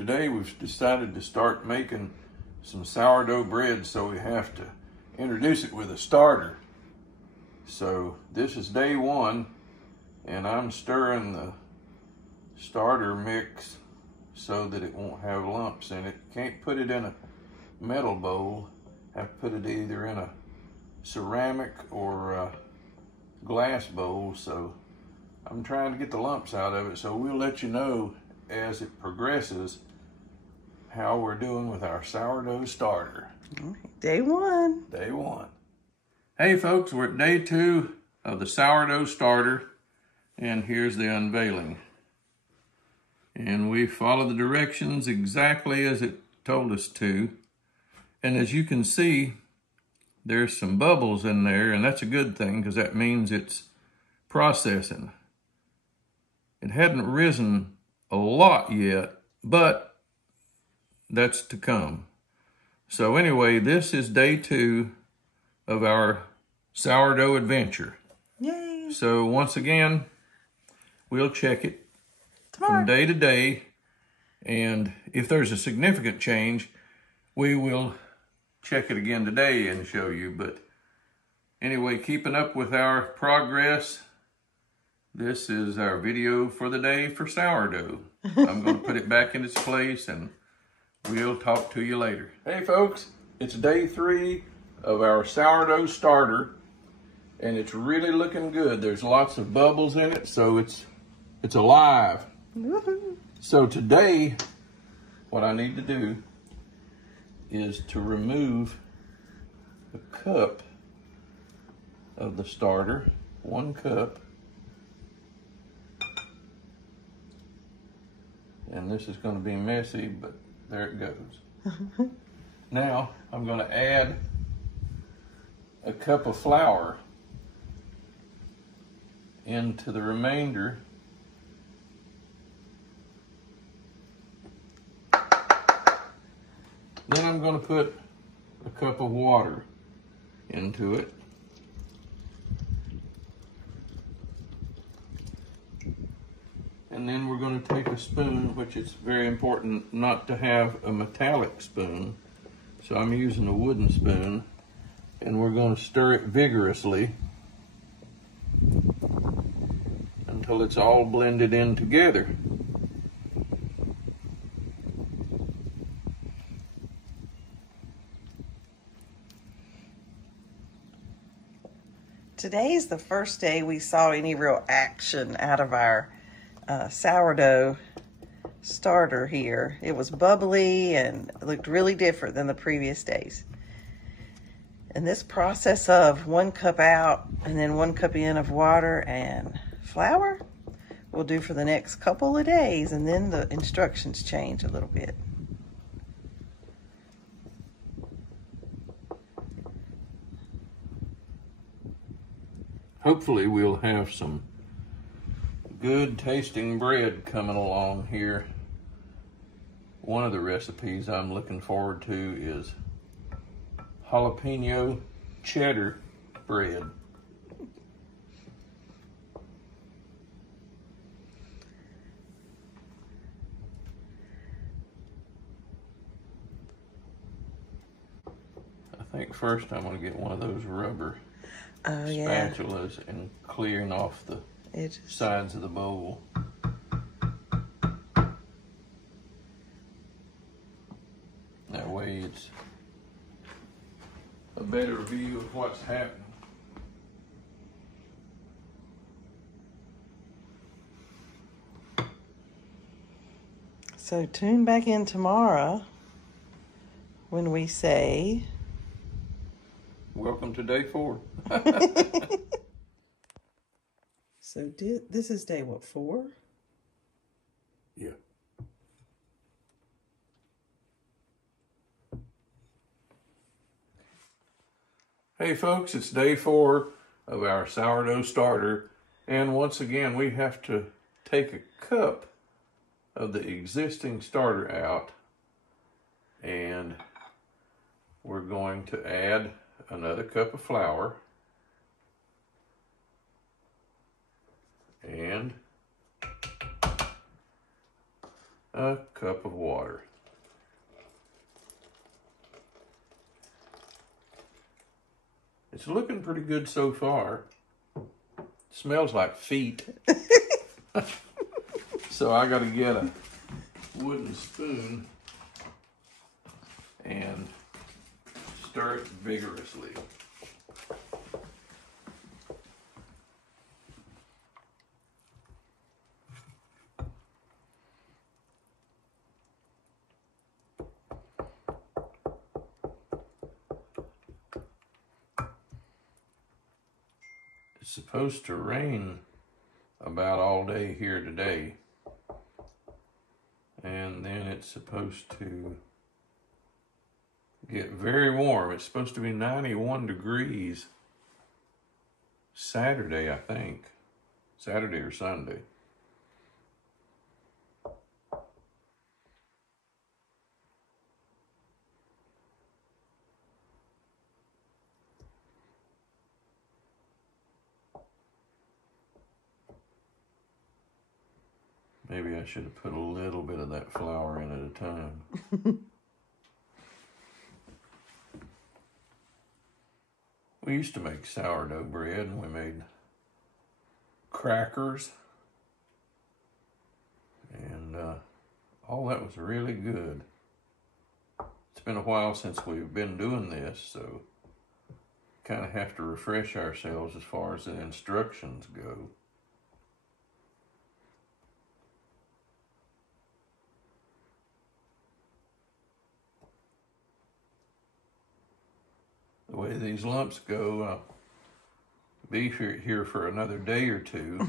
Today we've decided to start making some sourdough bread, so we have to introduce it with a starter. So this is day one, and I'm stirring the starter mix so that it won't have lumps in it. Can't put it in a metal bowl. Have to put it either in a ceramic or a glass bowl. So I'm trying to get the lumps out of it. So we'll let you know as it progresses how we're doing with our sourdough starter. Day one. Day one. Hey folks, we're at day two of the sourdough starter, and here's the unveiling. And we follow the directions exactly as it told us to. And as you can see, there's some bubbles in there, and that's a good thing because that means it's processing. It hadn't risen a lot yet, but that's to come. So anyway, this is day two of our sourdough adventure. Yay! So once again, we'll check it Tomorrow. from day to day, and if there's a significant change, we will check it again today and show you. But anyway, keeping up with our progress, this is our video for the day for sourdough. I'm going to put it back in its place, and we'll talk to you later. Hey folks, it's day three of our sourdough starter, and it's really looking good. There's lots of bubbles in it, so it's alive. Woohoo. So today, what I need to do is to remove a cup of the starter, 1 cup. And this is going to be messy, but there it goes. Now, I'm going to add a cup of flour into the remainder. Then I'm going to put a cup of water into it. And then we're going to take a spoon, which is very important not to have a metallic spoon. So I'm using a wooden spoon, and we're going to stir it vigorously until it's all blended in together. Today is the first day we saw any real action out of our sourdough starter here. It was bubbly and looked really different than the previous days. And this process of 1 cup out and then 1 cup in of water and flour will do for the next couple of days, and then the instructions change a little bit. Hopefully we'll have some good tasting bread coming along here. One of the recipes I'm looking forward to is jalapeno cheddar bread. I think first I'm going to get one of those rubber spatulas and clearing off the sides of the bowl. That way it's a better view of what's happening. So tune back in tomorrow when we say, welcome to day 4. So this is day what, 4? Yeah. Hey folks, it's day 4 of our sourdough starter, and once again we have to take a cup of the existing starter out, and we're going to add another cup of flour and a cup of water. It's looking pretty good so far. Smells like feet. So I gotta get a wooden spoon and stir it vigorously. It's supposed to rain about all day here today, and then it's supposed to get very warm. It's supposed to be 91 degrees Saturday, I think. Saturday or Sunday. Maybe I should have put a little bit of that flour in at a time. We used to make sourdough bread, and we made crackers, and all that was really good. It's been a while since we've been doing this, so kind of have to refresh ourselves as far as the instructions go. The way these lumps go, I'll be here for another day or two.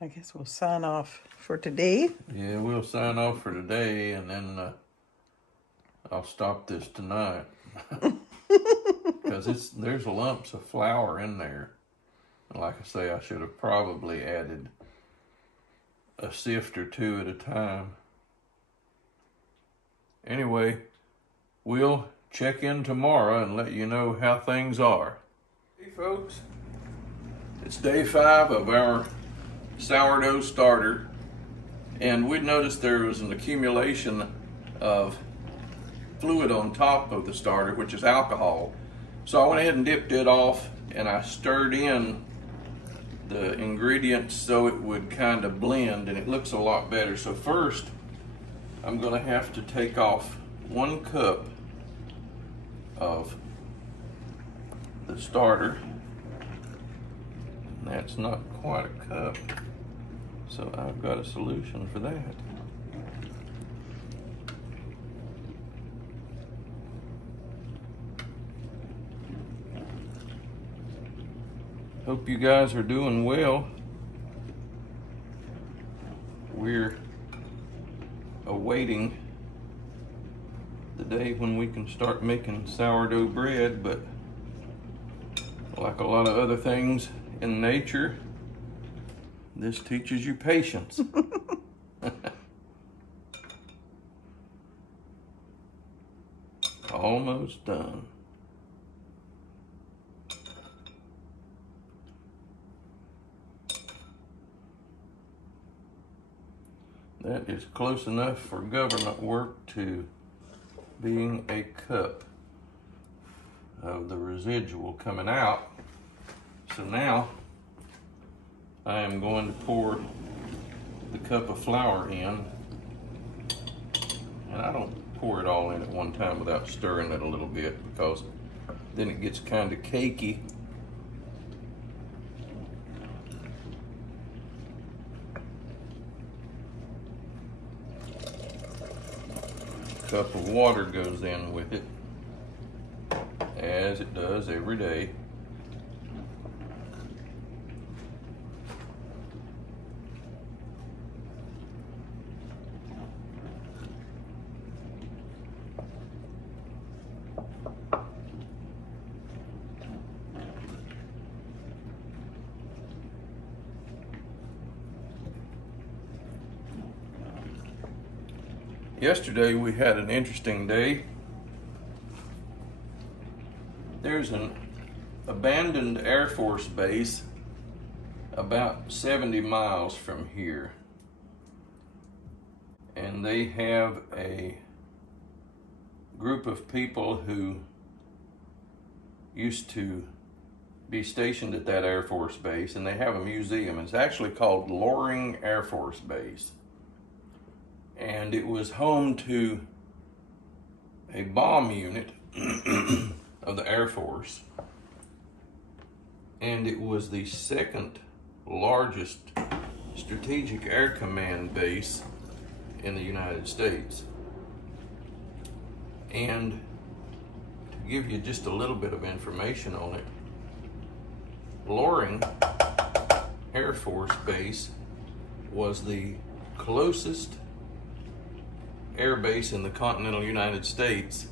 I guess we'll sign off for today. Yeah, we'll sign off for today, and then I'll stop this tonight. Because there's lumps of flour in there. And like I say, I should have probably added a sift or two at a time. Anyway, we'll check in tomorrow and let you know how things are. Hey folks, it's day 5 of our sourdough starter, and we noticed there was an accumulation of fluid on top of the starter, which is alcohol. So I went ahead and dipped it off, and I stirred in the ingredients so it would kind of blend, and it looks a lot better. So first, I'm gonna have to take off 1 cup of the starter. And that's not quite a cup. So I've got a solution for that. Hope you guys are doing well. We're awaiting the day when we can start making sourdough bread, but like a lot of other things in nature, this teaches you patience. Almost done. That is close enough for government work to being a cup of the residual coming out. So now I am going to pour the cup of flour in, and I don't pour it all in at one time without stirring it a little bit, because then it gets kind of cakey. A cup of water goes in with it, as it does every day. Yesterday we had an interesting day. There's an abandoned Air Force base about 70 miles from here. And they have a group of people who used to be stationed at that Air Force base, and they have a museum. It's actually called Loring Air Force Base. And it was home to a bomb unit of the Air Force. And it was the second largest strategic air command base in the United States. And to give you just a little bit of information on it, Loring Air Force Base was the closest air base in the continental United States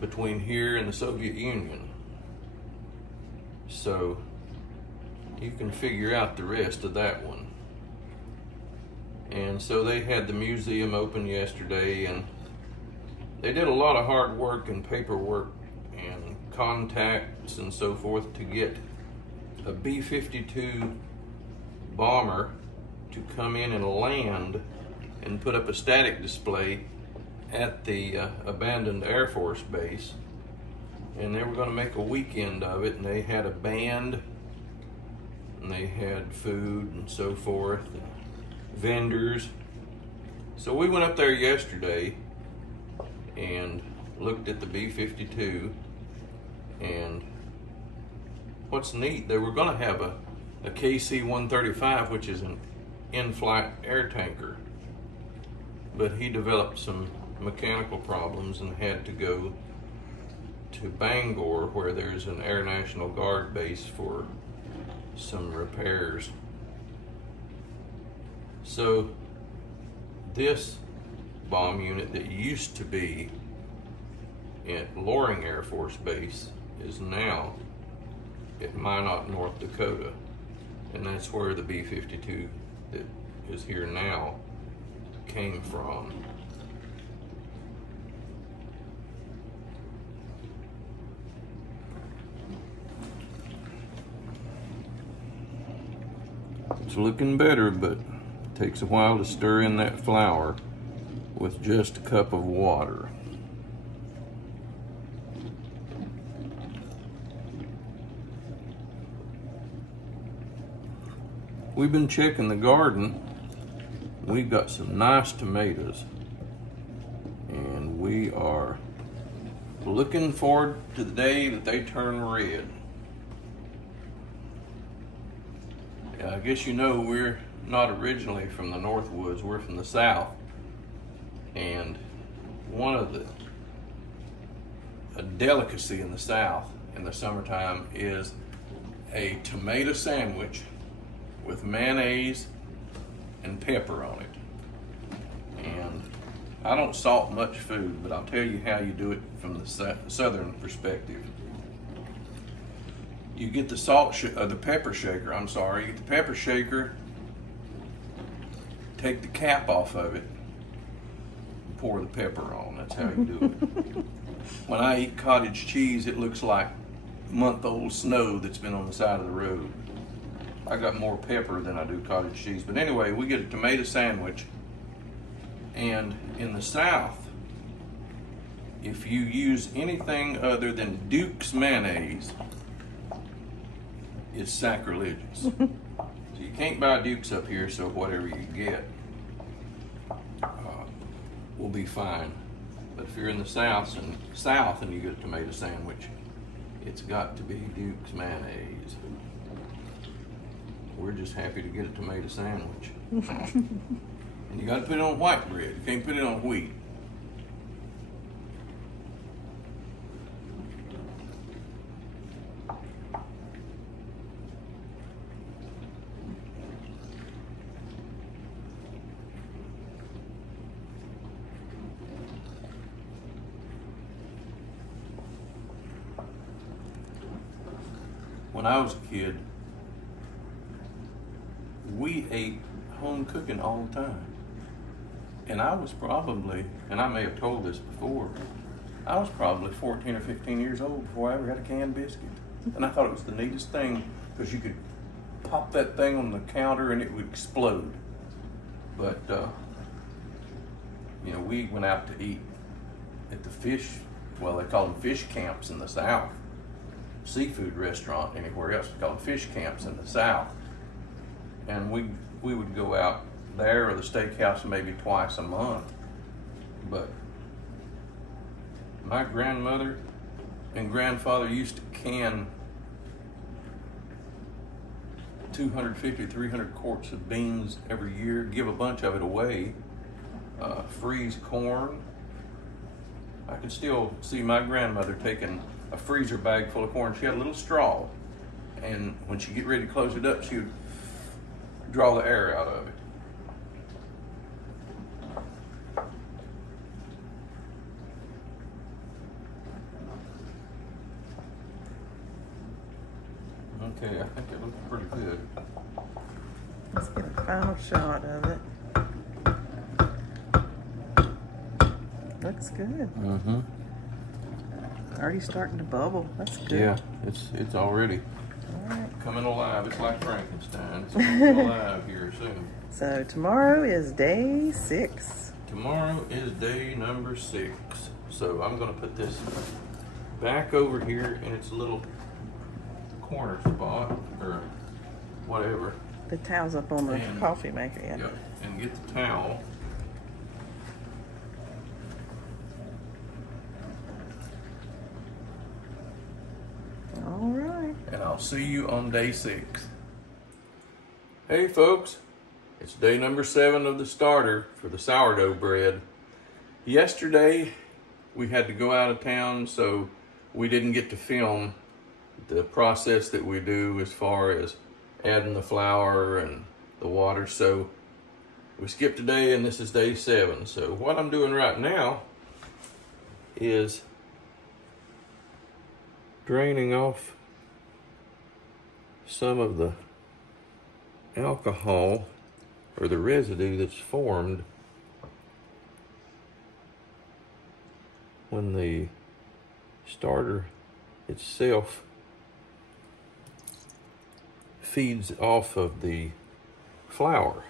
between here and the Soviet Union. So you can figure out the rest of that one. And so they had the museum open yesterday, and they did a lot of hard work and paperwork and contacts and so forth to get a B-52 bomber to come in and land and put up a static display at the abandoned Air Force base. And they were going to make a weekend of it, and they had a band, and they had food and so forth, and vendors. So we went up there yesterday and looked at the B-52, and what's neat, they were going to have a KC-135, which is an in-flight air tanker, but he developed some mechanical problems and had to go to Bangor, where there's an Air National Guard base, for some repairs. So this bomb unit that used to be at Loring Air Force Base is now at Minot, North Dakota, and that's where the B-52 that is here now came from. It's looking better, but it takes a while to stir in that flour with just a cup of water. We've been checking the garden. We've got some nice tomatoes, and we are looking forward to the day that they turn red. I guess you know we're not originally from the North Woods, we're from the South. And one of a delicacy in the South in the summertime is a tomato sandwich with mayonnaise and pepper on it. And I don't salt much food, but I'll tell you how you do it from the southern perspective. You get the pepper shaker, I'm sorry. You get the pepper shaker, take the cap off of it, and pour the pepper on. That's how you do it. When I eat cottage cheese, it looks like month-old snow that's been on the side of the road. I got more pepper than I do cottage cheese. But anyway, we get a tomato sandwich. And in the South, if you use anything other than Duke's mayonnaise, it's sacrilegious. So you can't buy Duke's up here, so whatever you get will be fine. But if you're in the South and you get a tomato sandwich, it's got to be Duke's mayonnaise. We're just happy to get a tomato sandwich. And you got to put it on white bread. You can't put it on wheat. When I was a kid, we ate home cooking all the time. And I was probably, and I may have told this before, I was probably 14 or 15 years old before I ever had a canned biscuit. And I thought it was the neatest thing because you could pop that thing on the counter and it would explode. But, you know, we went out to eat at the fish, well, they call them fish camps in the South. Seafood restaurant anywhere else, they call them fish camps in the South. And we would go out there or the steakhouse maybe twice a month. But my grandmother and grandfather used to can 250, 300 quarts of beans every year, give a bunch of it away, freeze corn. I could still see my grandmother taking a freezer bag full of corn. She had a little straw, and when she get ready to close it up, she would draw the air out of it. Okay, I think it looks pretty good. Let's get a final shot of it. Looks good. Mm-hmm. Already starting to bubble. That's good. Yeah, it's already All right. coming alive. It's like Frankenstein. It's coming alive here soon. So tomorrow is day 6. Tomorrow is day number 6. So I'm gonna put this back over here in its little corner spot or whatever. The towel's up on the And- coffee maker, yeah. Yep, and get the towel. All right. And I'll see you on day 6. Hey folks, it's day number 7 of the starter for the sourdough bread. Yesterday we had to go out of town, so we didn't get to film the process that we do as far as adding the flour and the water. So we skipped a day and this is day 7. So what I'm doing right now is draining off some of the alcohol or the residue that's formed when the starter itself feeds off of the flour.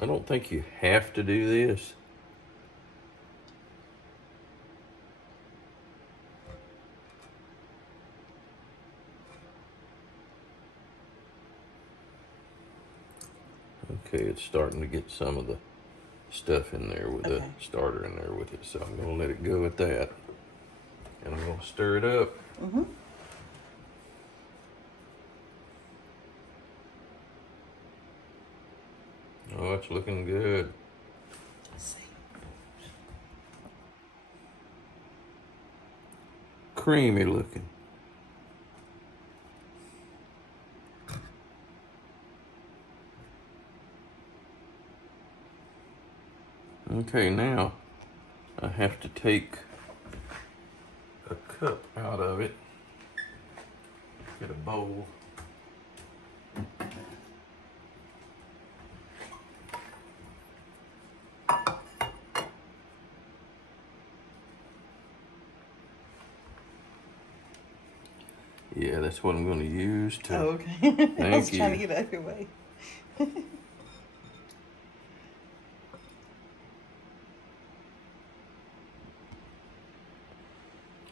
I don't think you have to do this. Okay, it's starting to get some of the stuff in there with the starter in there with it, so I'm gonna let it go at that. And I'm gonna stir it up. Mm-hmm. Oh, it's looking good. Let's see. Creamy looking. Okay, now I have to take a cup out of it. Get a bowl. Yeah, that's what I'm going to use to. Oh, okay. I was Thank trying to you. get out of your way.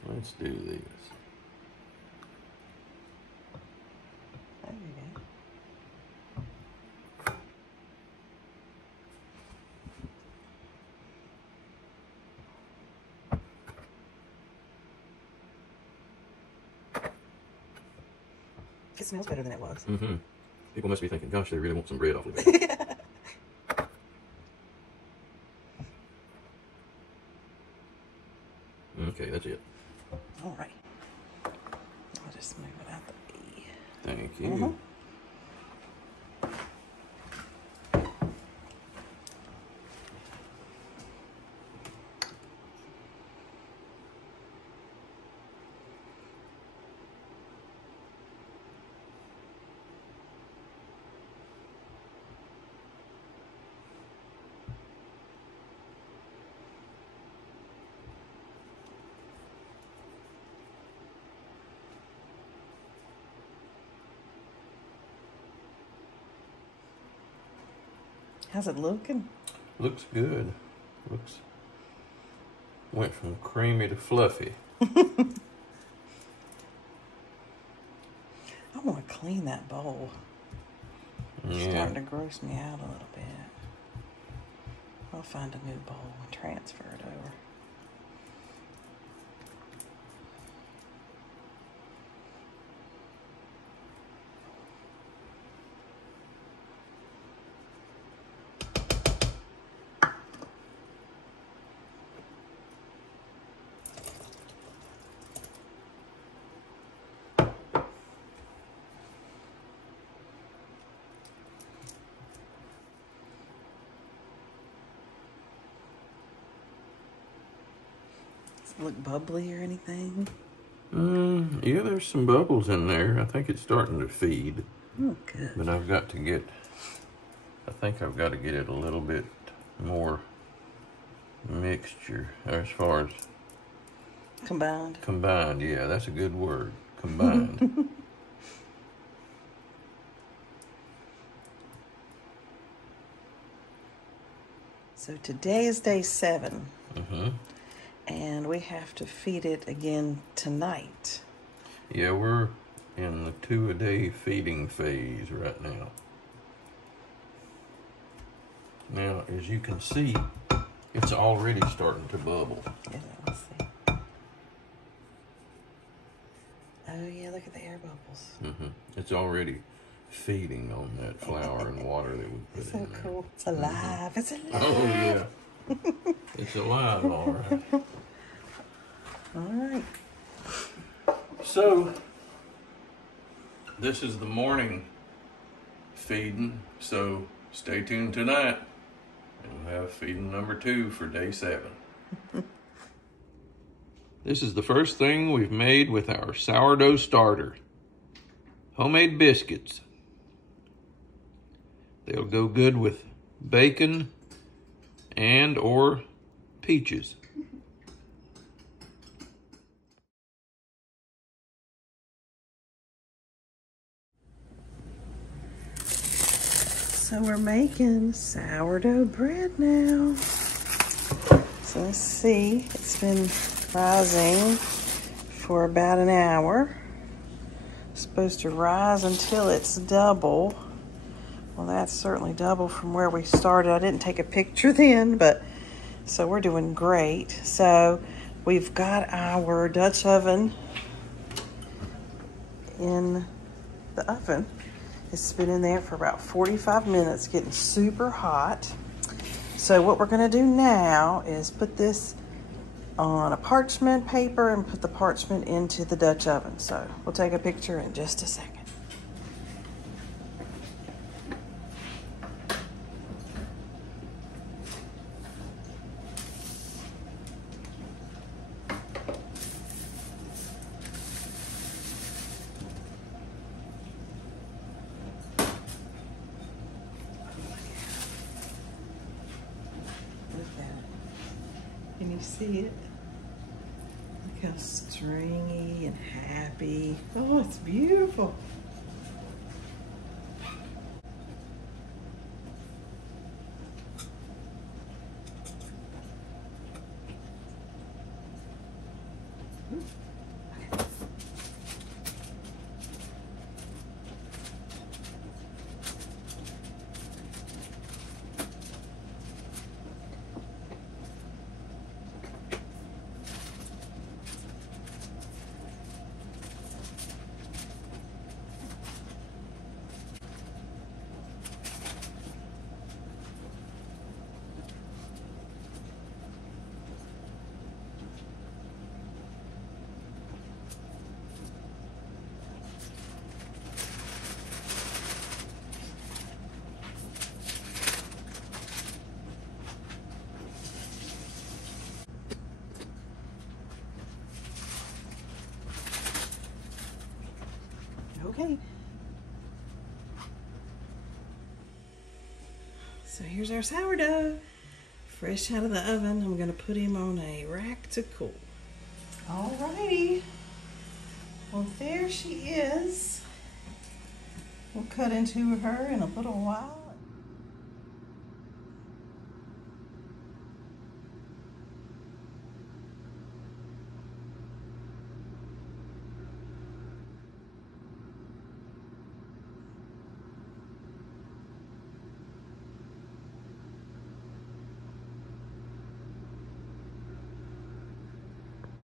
Let's do this. There you go. It smells better than it was. Mm-hmm. People must be thinking, gosh, they really want some bread awfully bad. Okay, that's it. All right. I'll just move it out the way. Thank you. Mm-hmm. How's it looking? Looks good. Went from creamy to fluffy. I want to clean that bowl. It's starting to gross me out a little bit. I'll find a new bowl and transfer it over. Look bubbly or anything? Yeah, there's some bubbles in there. I think it's starting to feed. Oh, good. But I think I've got to get it a little bit more mixture as far as combined. Combined, yeah, that's a good word. Combined. So today is day 7. Mm-hmm. And we have to feed it again tonight. Yeah, we're in the 2-a-day feeding phase right now. Now, as you can see, it's already starting to bubble. Yeah, let's see. Oh yeah, look at the air bubbles. Mm-hmm. It's already feeding on that flour and water that we put in there. So cool. It's alive. It's alive. Oh yeah. It's alive, all right. All right. So, this is the morning feeding, so stay tuned tonight. And we'll have feeding number 2 for day 7. This is the first thing we've made with our sourdough starter. Homemade biscuits. They'll go good with bacon and or peaches. So we're making sourdough bread now. So let's see, it's been rising for about an hour. It's supposed to rise until it's double. Well, that's certainly double from where we started. I didn't take a picture then, but so we're doing great. So we've got our Dutch oven in the oven. It's been in there for about 45 minutes, getting super hot. So what we're gonna do now is put this on a parchment paper and put the parchment into the Dutch oven. So we'll take a picture in just a second. Can you see it? Look how stringy and happy. Oh, it's beautiful. Okay. So here's our sourdough, fresh out of the oven. I'm gonna put him on a rack to cool. Alrighty. Well, there she is. We'll cut into her in a little while.